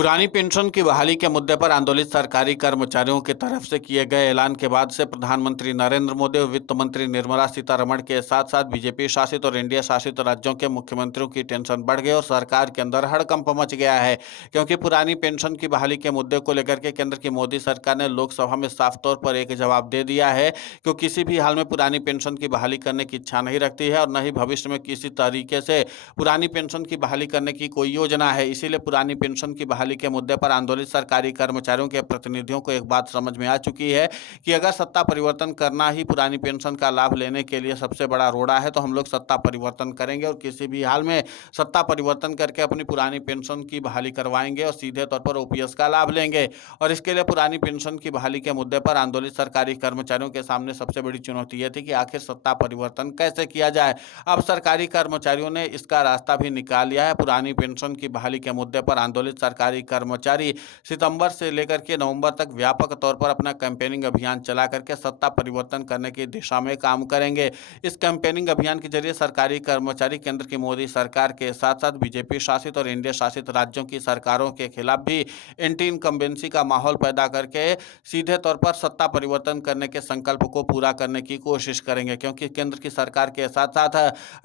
पुरानी पेंशन की बहाली के मुद्दे पर आंदोलित सरकारी कर्मचारियों की तरफ से किए गए ऐलान के बाद से प्रधानमंत्री नरेंद्र मोदी और वित्त मंत्री निर्मला सीतारमण के साथ साथ बीजेपी शासित और एनडीए शासित राज्यों के मुख्यमंत्रियों की टेंशन बढ़ गई और सरकार के अंदर हड़कंप मच गया है। क्योंकि पुरानी पेंशन की बहाली के मुद्दे को लेकर के केंद्र की मोदी सरकार ने लोकसभा में साफ तौर पर एक जवाब दे दिया है कि वो किसी भी हाल में पुरानी पेंशन की बहाली करने की इच्छा नहीं रखती है और न ही भविष्य में किसी तरीके से पुरानी पेंशन की बहाली करने की कोई योजना है। इसीलिए पुरानी पेंशन की बहाली के मुद्दे पर आंदोलित सरकारी कर्मचारियों के प्रतिनिधियों को एक बात समझ में आ चुकी है कि अगर सत्ता परिवर्तन करना ही पुरानी पेंशन का लाभ लेने के लिए सबसे बड़ा रोड़ा है तो हम लोग सत्ता परिवर्तन करेंगे और किसी भी हाल में सत्ता परिवर्तन करके अपनी पुरानी पेंशन की बहाली करवाएंगे और सीधे तौर पर ओपीएस का लाभ लेंगे। और इसके लिए पुरानी पेंशन की बहाली के मुद्दे पर आंदोलित सरकारी कर्मचारियों के सामने सबसे बड़ी चुनौती यह थी कि आखिर सत्ता परिवर्तन कैसे किया जाए। अब सरकारी कर्मचारियों ने इसका रास्ता भी निकाल लिया है। पुरानी पेंशन की बहाली के मुद्दे पर आंदोलित सरकारी कर्मचारी सितंबर से लेकर के नवंबर तक व्यापक तौर पर अपना कैंपेनिंग अभियान चला करके सत्ता परिवर्तन करने की दिशा में काम करेंगे। इस कैंपेनिंग अभियान के जरिए सरकारी कर्मचारी केंद्र की मोदी सरकार के साथ साथ बीजेपी शासित और एनडीए शासित राज्यों की सरकारों के खिलाफ भी एंटी इनकम्बेंसी का माहौल पैदा करके सीधे तौर पर सत्ता परिवर्तन करने के संकल्प को पूरा करने की कोशिश करेंगे। क्योंकि केंद्र की सरकार के साथ साथ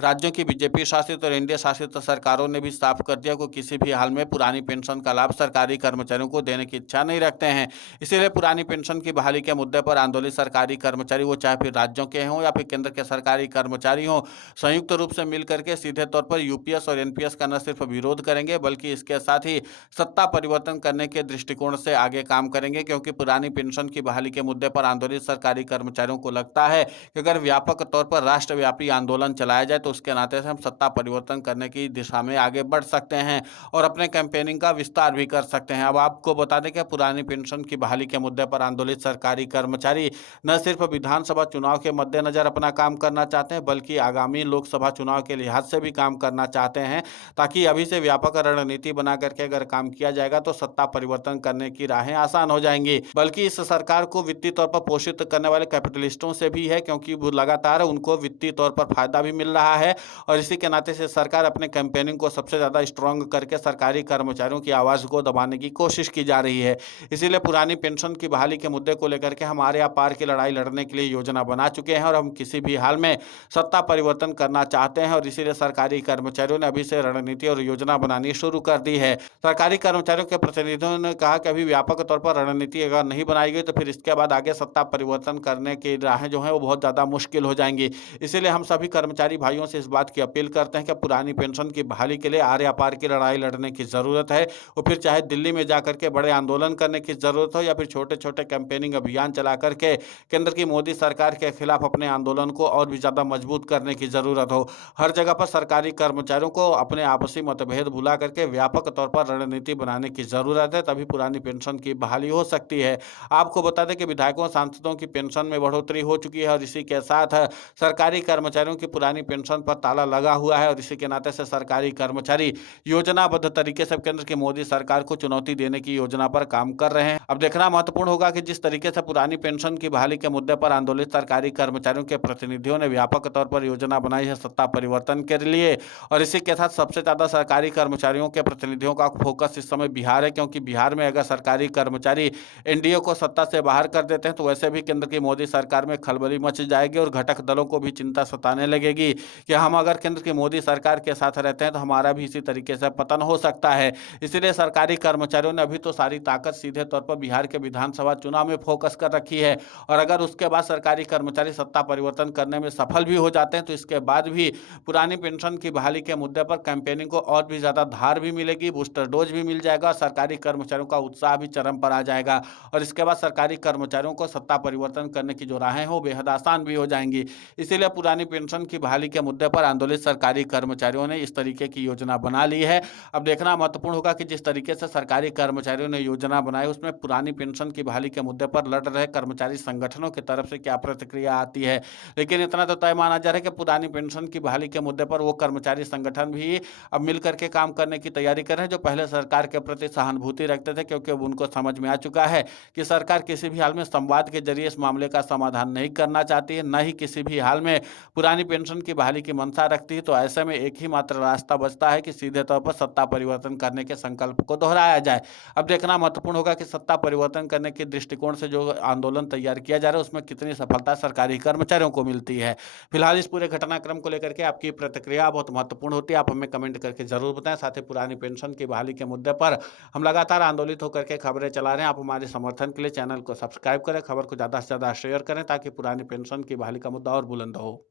राज्यों की बीजेपी शासित और एनडीए शासित सरकारों ने भी साफ कर दिया कि किसी भी हाल में पुरानी पेंशन का लाभ सरकारी कर्मचारियों को देने की इच्छा नहीं रखते हैं। इसीलिए पुरानी पेंशन की बहाली के मुद्दे पर आंदोलित सरकारी कर्मचारी, वो चाहे फिर राज्यों के हों या फिर केंद्र के सरकारी कर्मचारी हों, संयुक्त रूप से मिलकर के सीधे तौर पर यूपीएस और एनपीएस का न सिर्फ विरोध करेंगे बल्कि इसके साथ ही सत्ता परिवर्तन करने के दृष्टिकोण से आगे काम करेंगे। क्योंकि पुरानी पेंशन की बहाली के मुद्दे पर आंदोलित सरकारी कर्मचारियों को लगता है कि अगर व्यापक तौर पर राष्ट्रव्यापी आंदोलन चलाया जाए तो उसके नाते से हम सत्ता परिवर्तन करने की दिशा में आगे बढ़ सकते हैं और अपने कैंपेनिंग का विस्तार भी कर सकते हैं। अब आपको बता दें कि पुरानी पेंशन की बहाली के मुद्दे पर आंदोलित सरकारी कर्मचारी न सिर्फ विधानसभा चुनाव के मद्देनजर अपना काम करना चाहते हैं बल्कि आगामी लोकसभा चुनाव के लिहाज से भी काम करना चाहते हैं, ताकि अभी से व्यापक रणनीति बना करके अगर काम किया जाएगा तो सत्ता परिवर्तन करने की राहें आसान हो जाएंगी। बल्कि इस सरकार को वित्तीय तौर पर पोषित करने वाले कैपिटलिस्टों से भी है, क्योंकि वो लगातार उनको वित्तीय तौर पर फायदा भी मिल रहा है और इसी के नाते से सरकार अपने कैंपेनिंग को सबसे ज्यादा स्ट्रांग करके सरकारी कर्मचारियों की आवाज को दबाने की कोशिश की जा रही है। इसीलिए पुरानी पेंशन की बहाली के मुद्दे को लेकर के हमारे यहाँ पार की लड़ाई लड़ने के लिए योजना बना चुके हैं और हम किसी भी हाल में सत्ता परिवर्तन करना चाहते हैं और इसीलिए सरकारी कर्मचारियों ने अभी से रणनीति और योजना बनानी शुरू कर दी है। सरकारी कर्मचारियों के प्रतिनिधियों ने कहा कि अभी व्यापक तौर पर रणनीति अगर नहीं बनाई गई तो फिर इसके बाद आगे सत्ता परिवर्तन करने की राहें जो है वो बहुत ज्यादा मुश्किल हो जाएंगी। इसीलिए हम सभी कर्मचारी भाइयों से इस बात की अपील करते हैं कि पुरानी पेंशन की बहाली के लिए आर पार की लड़ाई लड़ने की जरूरत है। और फिर चाहे दिल्ली में जाकर के बड़े आंदोलन करने की जरूरत हो या फिर छोटे छोटे कैंपेनिंग अभियान चला करके केंद्र की मोदी सरकार के खिलाफ अपने आंदोलन को और भी ज्यादा मजबूत करने की जरूरत हो। हर जगह पर सरकारी कर्मचारियों को अपने आपसी मतभेद भुला करके व्यापक तौर पर रणनीति बनाने की जरूरत है, तभी पुरानी पेंशन की बहाली हो सकती है। आपको बता दें कि विधायकों सांसदों की पेंशन में बढ़ोतरी हो चुकी है और इसी के साथ सरकारी कर्मचारियों की पुरानी पेंशन पर ताला लगा हुआ है और इसी के नाते से सरकारी कर्मचारी योजनाबद्ध तरीके से केंद्र की मोदी सरकार को चुनौती देने की योजना पर काम कर रहे हैं। अब देखना महत्वपूर्ण होगा कि जिस तरीके से पुरानी पेंशन की बहाली के मुद्दे पर आंदोलित सरकारी कर्मचारियों के प्रतिनिधियों ने व्यापक तौर पर योजना बनाई है सत्ता परिवर्तन के लिए, और इसी के साथ सबसे ज्यादा सरकारी कर्मचारियों के प्रतिनिधियों का फोकस इस समय बिहार है। क्योंकि बिहार में अगर सरकारी कर्मचारी एनडीए को सत्ता से बाहर कर देते हैं तो वैसे भी केंद्र की मोदी सरकार में खलबली मच जाएगी और घटक दलों को भी चिंता सताने लगेगी कि हम अगर केंद्र की मोदी सरकार के साथ रहते हैं तो हमारा भी इसी तरीके से पतन हो सकता है। इसलिए सरकारी कर्मचारियों ने अभी तो सारी ताकत सीधे तौर पर बिहार के विधानसभा चुनाव में फोकस कर रखी है और अगर उसके बाद सरकारी कर्मचारी सत्ता परिवर्तन करने में सफल भी हो जाते हैं तो इसके बाद भी पुरानी पेंशन की बहाली के मुद्दे पर कैंपेनिंग को और भी ज्यादा धार भी मिलेगी, बूस्टर डोज भी मिल जाएगा और सरकारी कर्मचारियों का उत्साह भी चरम पर आ जाएगा और इसके बाद सरकारी कर्मचारियों को सत्ता परिवर्तन करने की जो राहें हो बेहद आसान भी हो जाएंगी। इसीलिए पुरानी पेंशन की बहाली के मुद्दे पर आंदोलित सरकारी कर्मचारियों ने इस तरीके की योजना बना ली है। अब देखना महत्वपूर्ण होगा कि जिस तरीके से सरकारी कर्मचारियों ने योजना बनाई उसमें पुरानी पेंशन की बहाली के मुद्दे पर लड़ रहे कर्मचारी संगठनों की तरफ से क्या प्रतिक्रिया आती है। लेकिन इतना तो तय माना जा रहा है कि पुरानी पेंशन की बहाली के मुद्दे पर वो कर्मचारी संगठन भी अब मिल करके काम करने की तैयारी कर रहे हैं जो पहले सरकार के प्रति सहानुभूति रखते थे, क्योंकि अब उनको समझ में आ चुका है कि सरकार किसी भी हाल में संवाद के जरिए इस मामले का समाधान नहीं करना चाहती है, न ही किसी भी हाल में पुरानी पेंशन की बहाली की मंशा रखती है। तो ऐसे में एक ही मात्र रास्ता बचता है कि सीधे तौर पर सत्ता परिवर्तन करने के संकल्प को दोहराया जाए। अब देखना महत्वपूर्ण होगा कि सत्ता परिवर्तन करने के दृष्टिकोण से जो आंदोलन तैयार किया जा रहा है उसमें कितनी सफलता सरकारी कर्मचारियों को मिलती है। फिलहाल इस पूरे घटनाक्रम को लेकर के आपकी प्रतिक्रिया बहुत महत्वपूर्ण होती है, आप हमें कमेंट करके जरूर बताएं। साथ ही पुरानी पेंशन की बहाली के मुद्दे पर हम लगातार आंदोलित होकर के खबरें चला रहे हैं। आप हमारे समर्थन के लिए चैनल को सब्सक्राइब करें, खबर को ज़्यादा से ज़्यादा शेयर करें ताकि पुरानी पेंशन की बहाली का मुद्दा और बुलंद हो।